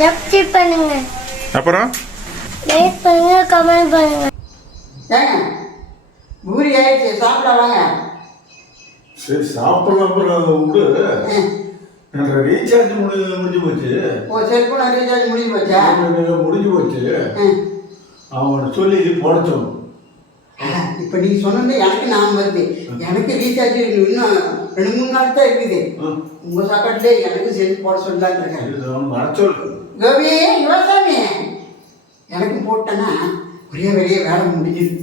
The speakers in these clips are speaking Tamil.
சப்ஸ்கிரைப் பண்ணுங்க. அப்புறம்? லைக் பண்ணுங்க கமெண்ட் பண்ணுங்க. ஏங்க பூரி ஆயிடுச்சு சாப்பிட வாங்க. சரி சாப்பிடலாம் அப்புறம் விடு. என்ற ரீசார்ஜ் முடி முடிஞ்சு போச்சு. ஓ செல்போன் ரீசார்ஜ் முடிஞ்சு போச்சா? எனக்கு முடிஞ்சு போச்சு. அவன் சொல்லி போட சொல்லணும் இப்போ நீ சொன்னது எனக்கு நான் வருது. எனக்கு ரீசார்ஜ் இன்னும் ரெண்டு மூணு நாள் தான் இருக்குது. உங்கள் சாப்பாட்டுல எனக்கு செல் போட சொல்லலான்னு இருக்கேன். கோபி யுவசாமி எனக்கு போட்டேன்னா ஒரே வெளியே வேலை முடிஞ்சுது?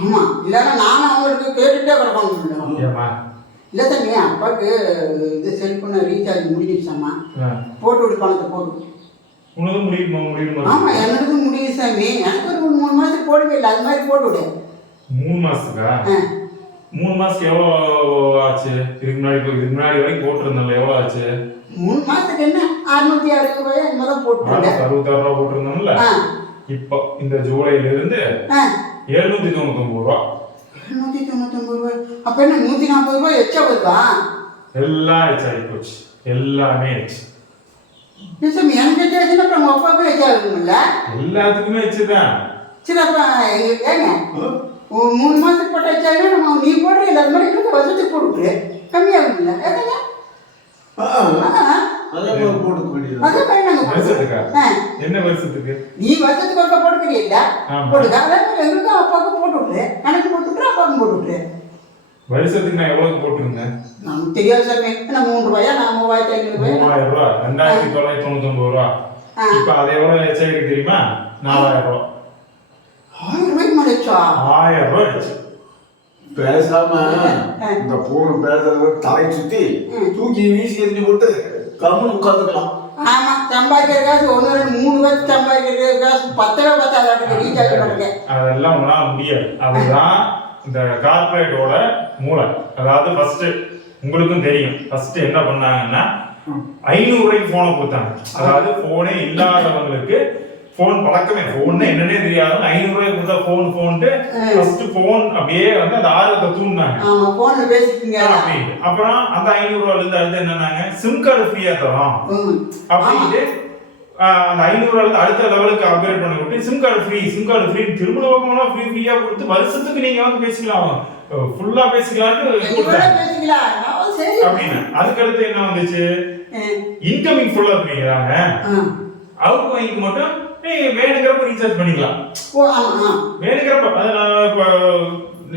ஆமாம் இல்லைன்னா நானும் அவங்களுக்கு கேட்டுகிட்டே கிடக்கணும் ஏம்மா இல்லை தம்பி அப்பாவுக்கு இது செல்ஃபோனை ரீசார்ஜ் முடிஞ்சிடுச்சாம்மா போட்டு விடு பணத்தை போட்டு உனது முடியுமா? முடியுமா? ஆமாம் எனக்கு முடியுது சாமி. எனக்கு ஒரு மூணு மூணு மாதத்துக்கு போடவே இல்லை. அது மாதிரி போட்டு விடு. மூணு மாசத்துக்கா? மூணு மாசத்துக்கு எவ்வளோ ஆச்சு? இதுக்கு முன்னாடி இதுக்கு முன்னாடி வரைக்கும் போட்டிருந்தோம்ல எவ்வளோ ஆச்சு? மூணு மாதத்துக்கு என்ன? அறுநூத்தி அறுபது ரூபாய் என்னமோ தான் போட்டுருங்க ஆயிரத்தி அறுபத்தாறு ரூபா போட்டிருந்தோம்ல? இப்போ இந்த ஜூலைல இருந்து எழுநூத்தி தொண்ணூத்தொம்பது ரூபா. நூற்றி தொண்ணூத்தொம்பது ரூபாய். அப்போ என்ன நூற்றி நாற்பது ரூபாய் எச்சா வருதா எல்லாம் எச் ஆகி போச்சு எல்லாமே எச் இல்லை சாமி எனக்கு எச்சா ஆச்சுன்னா அப்புறம் உங்கள் அப்பாவுக்கும் எச்சா இருக்கும்ல எல்லாத்துக்குமே எச்சு தான் சரி அப்போ எங்களுக்கு மூணு மாதத்துக்கு போட்ட எச்சாங்கன்னா நம்ம நீ போடுற எல்லா மாதிரி எனக்கு வருஷத்துக்கு போட்டுவிட்டு கம்மியாகும்ல. ஏதாங்க என்ன வருஷத்துக்கு? நீ வருஷத்துக்கு ஒருக்கா போட்டுக்கிறீல்ல. போட்டுக்க. அதே மாதிரி எங்களுக்கும் அப்பாவுக்கும் போட்டு விட்ரு எனக்கு போட்டு விட்ரு அப்பாவுக்கும் போட்டு விட்ரு வருஷத்துக்கு நான் எவ்வளவு போட்டிருந்தேன்? நமக்கு தெரியாது சாமி. நான் மூணு ரூபாயா? நான் மூவாயிரத்தி ஐநூறு ரூபாயா? மூவாயிரம் ரூபா. ரெண்டாயிரத்தி தொள்ளாயிரத்தி தொண்ணூத்தொம்பது ரூபா. ஆ. இப்போ அது எவ்வளோ எச் ஆகிருக்கு தெரியுமா? நாலாயிரம் ரூபா. ஆயிரம் ரூபாய்க்கு ஆயிரம் எச்சு பேசாம இந்த பூனை பேசுறத தலை சுத்தி தூக்கி வீசி எரிஞ்சு போட்டு கம்முன்னு உட்காந்துக்கலாம் ஆமா சம்பாதிக்கிற காசு ஒன்று ரெண்டு மூணு காசு சம்பாதிக்கிற காசு பத்தவே பத்தாது. ரீசார்ஜ் பண்ணுங்க அதெல்லாம் உங்களால முடியாது. அதுதான் இந்த கார்ப்பரேட்டோட மூளை. அதாவது ஃபர்ஸ்ட் உங்களுக்கும் தெரியும். ஃபர்ஸ்ட் என்ன பண்ணாங்கன்னா ஐநூறு ரூபாய்க்கு போனை கொடுத்தாங்க. அதாவது போனே இல்லாதவங்களுக்கு போன் பழக்கமே போன் என்னன்னே தெரியாது. ஐநூறு ரூபாய்க்கு கொடுத்தா போன் போன்ட்டு ஃபர்ஸ்ட் போன் அப்படியே வந்து அந்த ஆர்வத்தை தூண்டினாங்க. ஆமா போன்ல பேசிக்கீங்க. அப்படின்ட்டு. அப்புறம் அந்த ஐநூறு ரூபாயில இருந்து அடுத்து என்னன்னாங்க சிம் கார்டு ஃப்ரீயா தரோம். ம். அப்படின்ட்டு அந்த ஐநூறு ரூபாயில அடுத்த லெவலுக்கு அப்கிரேட் பண்ணி விட்டு SIM card free SIM card free திரும்ப பக்கமெல்லாம் ஃப்ரீ ஃப்ரீயா கொடுத்து வருஷத்துக்கு நீங்க வந்து பேசிக்கலாம். ஃபுல்லா பேசிக்கலாம்னு அப்படின்னு அதுக்கு அடுத்து என்ன வந்துச்சு. இன்கமிங் ஃபுல்லா ஃப்ரீங்கிறாங்க. அவுட் கோயிங்க்கு மட்டும் நீ வேணுங்கிறப்ப ரீசார்ஜ் பண்ணிக்கலாம். ஓ வேணுங்கிறப்ப அது நான் இப்போ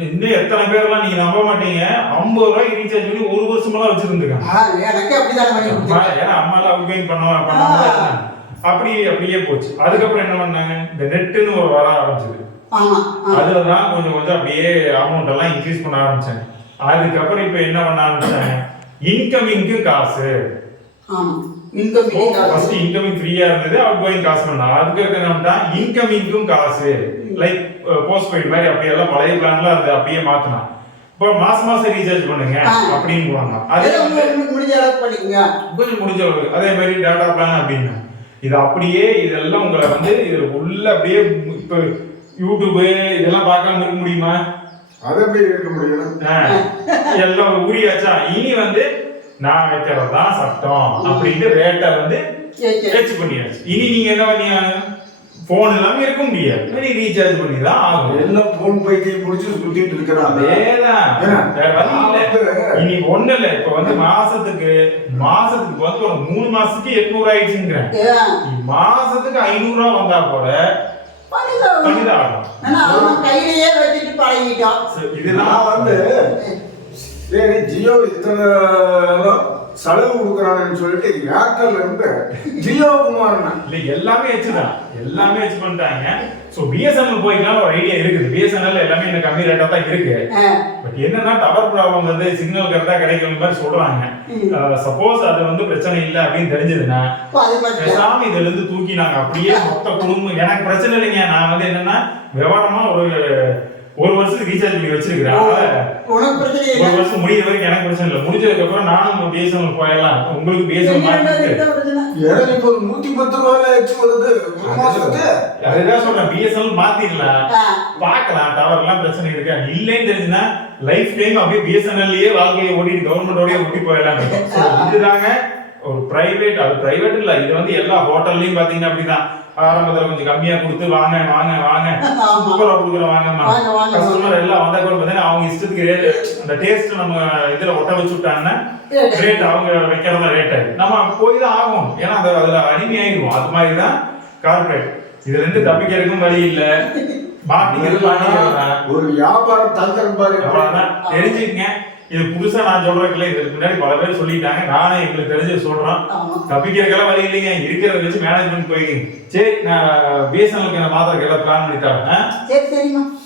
இன்னும் எத்தனை பேர்லாம் நீங்க நம்ப மாட்டீங்க? ஐம்பது ரூபாய்க்கு ரீசார்ஜ் பண்ணி ஒரு வருஷமெல்லாம் வச்சிருந்துருக்காங்க. எனக்கு அப்படிதான் பண்ணி அம்மா, கொடுத்தேன் ஏன்னா அம்மாலாம் அவுட்கோயிங் பண்ண பண்ண அப்படி அப்படியே போச்சு. அதுக்கப்புறம் என்ன பண்ணாங்க? இந்த நெட்டுன்னு ஒரு வர ஆரம்பிச்சது. அதுல தான் கொஞ்சம் கொஞ்சம் அப்படியே அமௌண்ட் எல்லாம் இன்க்ரீஸ் பண்ண ஆரம்பிச்சாங்க அதுக்கப்புறம் இப்போ என்ன பண்ண ஆரம்பிச்சாங்க இன்கமிங்க்கு காசு. ஆமா இன்கம் ஃபர்ஸ்ட் இன்கமிங் ஃப்ரீயா இருந்தது அவுட் கோயிங் காசு பண்ணா. அதுக்கு பண்ணா இன்கமிங்க்கும் காசு. லைக் போஸ்ட் பெய்ட் மாதிரி அப்படியே எல்லாம் பழைய பிளான்ல அது அப்படியே மாத்தினா இப்போ மாசம் மாசம் ரீசார்ஜ் பண்ணுங்க போவாங்க அதே முடிஞ்ச அளவுக்கு பண்ணிக்கங்க. கொஞ்சம் முடிஞ்ச அளவுக்கு. அதே மாதிரி டேட்டா பிளான் அப்படின்னு. இது அப்படியே இதெல்லாம் உங்களை வந்து இதுல உள்ள அப்படியே இப்போ யூடியூப் இதெல்லாம் பார்க்காம இருக்க முடியுமா? அதை எப்படி இருக்க முடியும்? எல்லாம் உரியாச்சா இனி வந்து நான் வைக்கிறது தான் சட்டம் அப்படின்ட்டு ரேட்டை வந்து டச் பண்ணியாச்சு. இனி நீங்க என்ன பண்ணீங்க போன் இல்லாம இருக்க முடியாது. நீ ரீசார்ஜ் பண்ணி தான் ஆகும் எல்லாம் போன் பைத்தியம் முடிச்சு சுத்திட்டு இருக்கிறான் அதேதான். இனி ஒண்ணு இல்ல. இப்ப வந்து மாசத்துக்கு மாசத்துக்கு வந்து ஒரு மூணு மாசத்துக்கு எட்நூறு ஆயிடுச்சுங்கிறேன். மாசத்துக்கு ஐநூறு ரூபா வந்தா கூட. பண்ணிதான் ஆகும் கையிலேயே வச்சுட்டு இதுதான் நான் வந்து சரி ஜியோ இத்தனை செலவு கொடுக்குறாங்கன்னு சொல்லிட்டு ஏர்டெல் இருந்து ஜியோவுக்கு மாறினேன் இல்ல எல்லாமே வச்சுதான். எல்லாமே வச்சு பண்ணிட்டாங்க. சோ பிஎஸ்என்எல் போய்க்கலாம் ஒரு ஐடியா இருக்குது. பிஎஸ்என்எல் எல்லாமே இந்த கம்மி ரேட்டா தான் இருக்கு. பட் என்னன்னா டவர் ப்ராப்ளம் வந்து சிக்னல் கரெக்டா கிடைக்கிற மாதிரி சொல்றாங்க. சப்போஸ் அது வந்து பிரச்சனை இல்லை அப்படின்னு தெரிஞ்சதுன்னா பேசாம இதுல இருந்து தூக்கி நாங்க அப்படியே மொத்த குடும்பம் எனக்கு பிரச்சனை இல்லைங்க. நான் வந்து என்னன்னா விவரமா ஒரு ஒரு வருஷத்துக்கு ரீசார்ஜ் பண்ணி வச்சிருக்கிறேன் உனக்கு பிரச்சனை ஒரு வருஷம் முடியிற வரைக்கும் எனக்கு பிரச்சனை இல்லை. முடிஞ்சதுக்கு அப்புறம் நானும் பிஎஸ்என்எல் போயிடலாம் உங்களுக்கு பிஎஸ்என்எல் இப்போ ஒரு நூத்தி பத்து ரூபாயில ஆச்சு வருது? ஒரு மாசத்துக்கு? அதுதான் சொல்றேன். பிஎஸ்என்எல் மாத்திடலாம் ஆ, பார்க்கலாம் டவர் எல்லாம் பிரச்சனை இருக்கா? இல்லைன்னு தெரிஞ்சுன்னா லைஃப் டைம் அப்படியே பிஎஸ்என்எல்லையே வாழ்க்கையை ஓட்டிட்டு கவர்மெண்டோடய ஓட்டி போயிடலாம் இதுதாங்க ஒரு பிரைவேட் அது பிரைவேட் இல்ல. இது வந்து எல்லா ஹோட்டல்லையும் பாத்தீங்கன்னா அப்படிதான். ஆரம்பத்துல கொஞ்சம் கம்மியா கொடுத்து வாங்க வாங்க வாங்க. சூப்பரா கொடுக்குறோம் வாங்கம்மா. வாங்க, வாங்க, கஸ்டமர் எல்லாம் வந்த கூட பார்த்தீங்கன்னா அவங்க இஷ்டத்துக்கு ரேட் அந்த டேஸ்ட் நம்ம இதுல ஒட்ட வச்சு விட்டாங்கன்னா. ரேட் அவங்க வைக்கிறதா ரேட் நம்ம போய் தான் ஆகும் ஏன்னா அந்த அதுல அடிமையாயிடும் அது மாதிரி தான் கார்பரேட் இதுல இருந்து தப்பிக்கிறதுக்கும் வழி இல்ல. மாட்டிக்கிறது. ஒரு வியாபாரம் தந்திரம் பாரு. அவ்வளவுதான். தெரிஞ்சுக்கங்க. இது புதுசா நான் சொல்றதுல இதுக்கு முன்னாடி பல பேர் சொல்லிட்டாங்க. நானே எங்களுக்கு தெரிஞ்சு சொல்றேன். தப்பிக்கிறதுக்கெல்லாம் வழி இல்லைங்க. இருக்கிறத வச்சு மேனேஜ்மெண்ட் போயிடுங்க. சரி நான் பிஎஸ்என்எலுக்கு மாத்திரக்கு எல்லாம் பிளான் பண்ணி தரேன். சரி சரிம்மா.